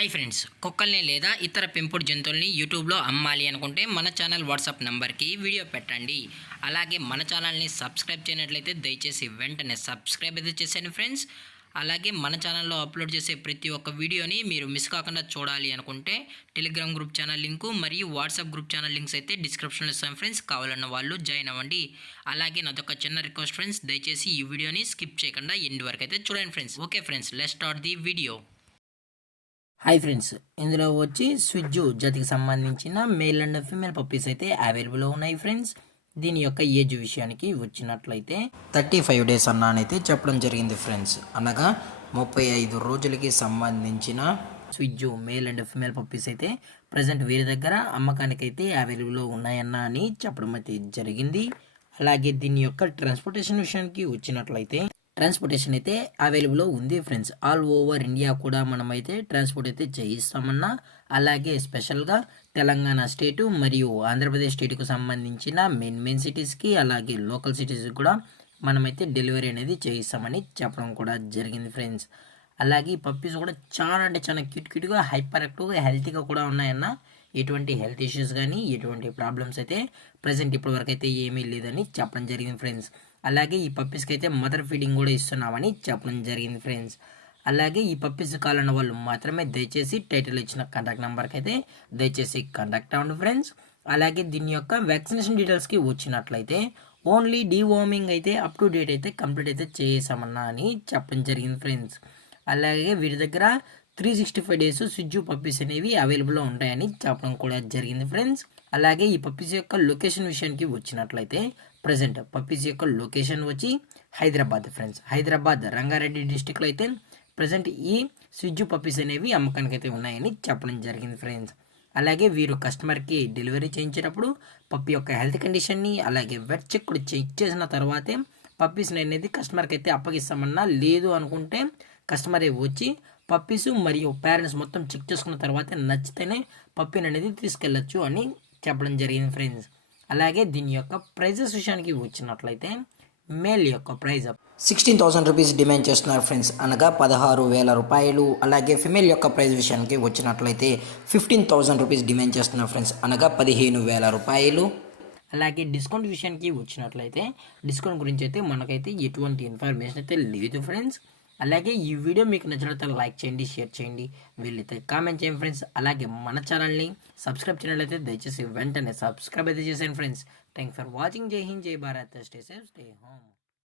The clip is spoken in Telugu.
హాయ్ ఫ్రెండ్స్, కుక్కల్ని లేదా ఇతర పెంపుడు జంతువుల్ని యూట్యూబ్లో అమ్మాలి అనుకుంటే మన ఛానల్ వాట్సాప్ నెంబర్కి వీడియో పెట్టండి. అలాగే మన ఛానల్ని సబ్స్క్రైబ్ చేయనట్లయితే దయచేసి వెంటనే సబ్స్క్రైబ్ అయితే చేసేయండి ఫ్రెండ్స్. అలాగే మన ఛానల్లో అప్లోడ్ చేసే ప్రతి ఒక్క వీడియోని మీరు మిస్ కాకుండా చూడాలి అనుకుంటే టెలిగ్రామ్ గ్రూప్ ఛానల్ లింకు మరియు వాట్సాప్ గ్రూప్ ఛానల్ లింక్స్ అయితే డిస్క్రిప్షన్లో ఇస్తాం ఫ్రెండ్స్. కావాలన్న వాళ్ళు జాయిన్ అవ్వండి. అలాగే నాదొక చిన్న రిక్వెస్ట్ ఫ్రెండ్స్, దయచేసి ఈ వీడియోని స్కిప్ చేయకుండా ఎండ్ వరకు అయితే చూడండి friends. Okay friends, let's start the video. Hi friends, ఇందులో వచ్చి స్విజ్జు జాతికి సంబంధించిన మేల్ అండ్ ఫీమేల్ పప్పీస్ అయితే అవైలబుల్ ఉన్నాయి ఫ్రెండ్స్. దీని యొక్క ఏజ్ విషయానికి వచ్చినట్లయితే 35 డేస్ అన్నానైతే చెప్పడం జరిగింది ఫ్రెండ్స్. అనగా 35 రోజులకి సంబంధించిన స్విజ్జు మేల్ అండ్ ఫీమేల్ పప్పీస్ అయితే ప్రజెంట్ వీరి దగ్గర అమ్మకానికి అయితే అవైలబుల్లో ఉన్నాయన్న అని చెప్పడం అయితే జరిగింది. అలాగే దీని యొక్క ట్రాన్స్పోర్టేషన్ విషయానికి వచ్చినట్లయితే ట్రాన్స్పోర్టేషన్ అయితే అవైలబుల్లో ఉంది ఫ్రెండ్స్. ఆల్ ఓవర్ ఇండియా కూడా మనమైతే ట్రాన్స్పోర్ట్ అయితే చేయిస్తామన్నా. అలాగే స్పెషల్గా తెలంగాణ స్టేటు మరియు ఆంధ్రప్రదేశ్ స్టేట్కు సంబంధించిన మెయిన్ సిటీస్కి అలాగే లోకల్ సిటీస్కి కూడా మనమైతే డెలివరీ అనేది చేయిస్తామని చెప్పడం కూడా జరిగింది ఫ్రెండ్స్. అలాగే ఈ పప్పీస్ కూడా చాలా అంటే చాలా క్యూట్గా హైపర్ యాక్టివ్గా హెల్తీగా కూడా ఉన్నాయన్న. ఎటువంటి హెల్త్ ఇష్యూస్ కానీ ఎటువంటి ప్రాబ్లమ్స్ అయితే ప్రజెంట్ ఇప్పటి వరకు అయితే ఏమీ లేదని చెప్పడం జరిగింది ఫ్రెండ్స్. అలాగే ఈ పప్పీస్కి అయితే మదర్ ఫీడింగ్ కూడా ఇస్తున్నామని చెప్పడం జరిగింది ఫ్రెండ్స్. అలాగే ఈ పప్పీస్ కావాలన్న వాళ్ళు మాత్రమే దయచేసి టైటిల్ ఇచ్చిన కాంటాక్ట్ నెంబర్కి అయితే దయచేసి కాంటాక్ట్ అవ్వండి ఫ్రెండ్స్. అలాగే దీని యొక్క వ్యాక్సినేషన్ డీటెయిల్స్కి వచ్చినట్లయితే ఓన్లీ డీవార్మింగ్ అయితే అప్ టు డేట్ అయితే కంప్లీట్ అయితే చేసామన్నా అని చెప్పడం జరిగింది ఫ్రెండ్స్. అలాగే వీరి దగ్గర 365 డేస్ స్విజ్జు పప్పీస్ అనేవి అవైలబుల్లో ఉంటాయని చెప్పడం కూడా జరిగింది ఫ్రెండ్స్. అలాగే ఈ పప్పీస్ యొక్క లొకేషన్ విషయానికి వచ్చినట్లయితే ప్రజెంట్ పప్పీస్ యొక్క లొకేషన్ వచ్చి హైదరాబాద్ ఫ్రెండ్స్. హైదరాబాద్ రంగారెడ్డి డిస్టిక్లో అయితే ప్రజెంట్ ఈ స్విజ్జు పప్పీస్ అనేవి అమ్మకానికి అయితే ఉన్నాయని చెప్పడం జరిగింది ఫ్రెండ్స్. అలాగే వీరు కస్టమర్కి డెలివరీ చేయించేటప్పుడు పప్పీ యొక్క హెల్త్ కండిషన్ని అలాగే వెట్ చెక్ కూడా చెక్ చేసిన తర్వాతే పప్పీస్ని అనేది కస్టమర్కి అయితే అప్పగిస్తామన్నా. లేదు అనుకుంటే కస్టమరే వచ్చి పప్పీస్ మరియు పేరెంట్స్ మొత్తం చెక్ చేసుకున్న తర్వాత నచ్చితేనే పప్పీని అనేది తీసుకెళ్ళచ్చు అని చెప్పడం జరిగింది ఫ్రెండ్స్. అలాగే దీని యొక్క ప్రైజెస్ విషయానికి వచ్చినట్లయితే మేల్ యొక్క ప్రైజ్ 16,000 రూపీస్ డిమాండ్ చేస్తున్నారు ఫ్రెండ్స్, అనగా 16,000 రూపాయలు. అలాగే ఫిమేల్ యొక్క ప్రైజ్ విషయానికి వచ్చినట్లయితే 15,000 రూపీస్ డిమాండ్ చేస్తున్నారు ఫ్రెండ్స్, అనగా 15,000 రూపాయలు. అలాగే డిస్కౌంట్ విషయానికి వచ్చినట్లయితే డిస్కౌంట్ గురించి అయితే మనకైతే ఎటువంటి ఇన్ఫర్మేషన్ అయితే లేదు ఫ్రెండ్స్. అలాగే ఈ వీడియో మీకు నచ్చినట్లయితే లైక్ చేయండి, షేర్ చేయండి, వీళ్ళైతే కామెంట్ చేయండి ఫ్రెండ్స్. అలాగే మన ఛానల్ని సబ్స్క్రైబ్ చేయనట్లయితే దయచేసి వెంటనే సబ్స్క్రైబ్ అయితే చేసేయండి ఫ్రెండ్స్. Thank for watching. జై హింద్, జై Bharat, stay safe, stay home.